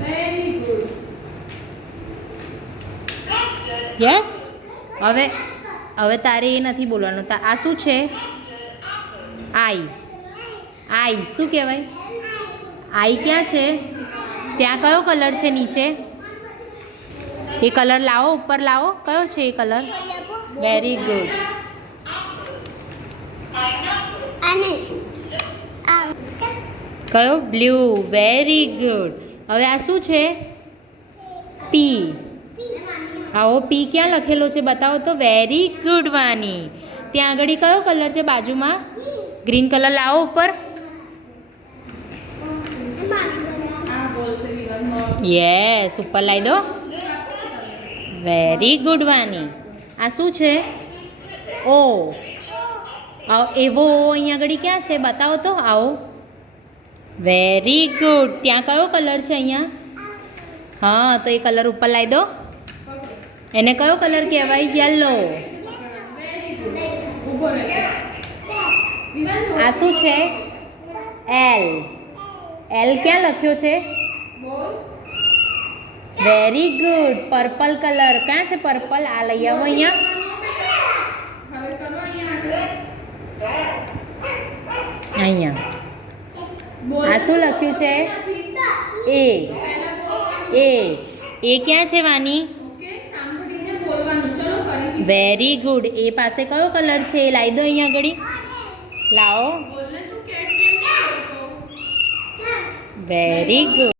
Very good. Yes. હવે હવે તારે એ નથી બોલવાનું. આ શું છે? આઈ. આઈ શું કહેવાય? આઈ ક્યાં છે? ત્યાં કયો કલર છે નીચે? એ કલર લાવો, ઉપર લાવો. કયો છે એ કલર? Very good. કયો? બ્લુ. Very good. હવે આ શું છે? પી. આવો પી ક્યાં લખેલો છે બતાવો તો. વેરી ગુડ વાની. ત્યાં આગળ કયો કલર છે બાજુમાં? ગ્રીન કલર લાવો ઉપર. યસ, ઉપર લાવી દો. વેરી ગુડ વાની. આ શું છે? ઓ. એવો અહીંયા આગળ ક્યાં છે બતાવો તો. આવો. Very good. ત્યાં કયો કલર છે અહીંયા? હા, તો એ કલર ઉપર લાવી દો. એને કયો કલર કહેવાય? યલો. આ શું છે? એલ. એલ ક્યાં લખ્યો છે? Very good. પર્પલ કલર ક્યાં છે? પર્પલ. આ લઈ આવો અહીંયા. અહીંયા આ શું લખ્યું છે? એ. એ. એ ક્યાં છે વાની? Very good. એ પાસે કયો કલર છે? એ લાવી દો અહીંયા આગળ. લાવો. Very good.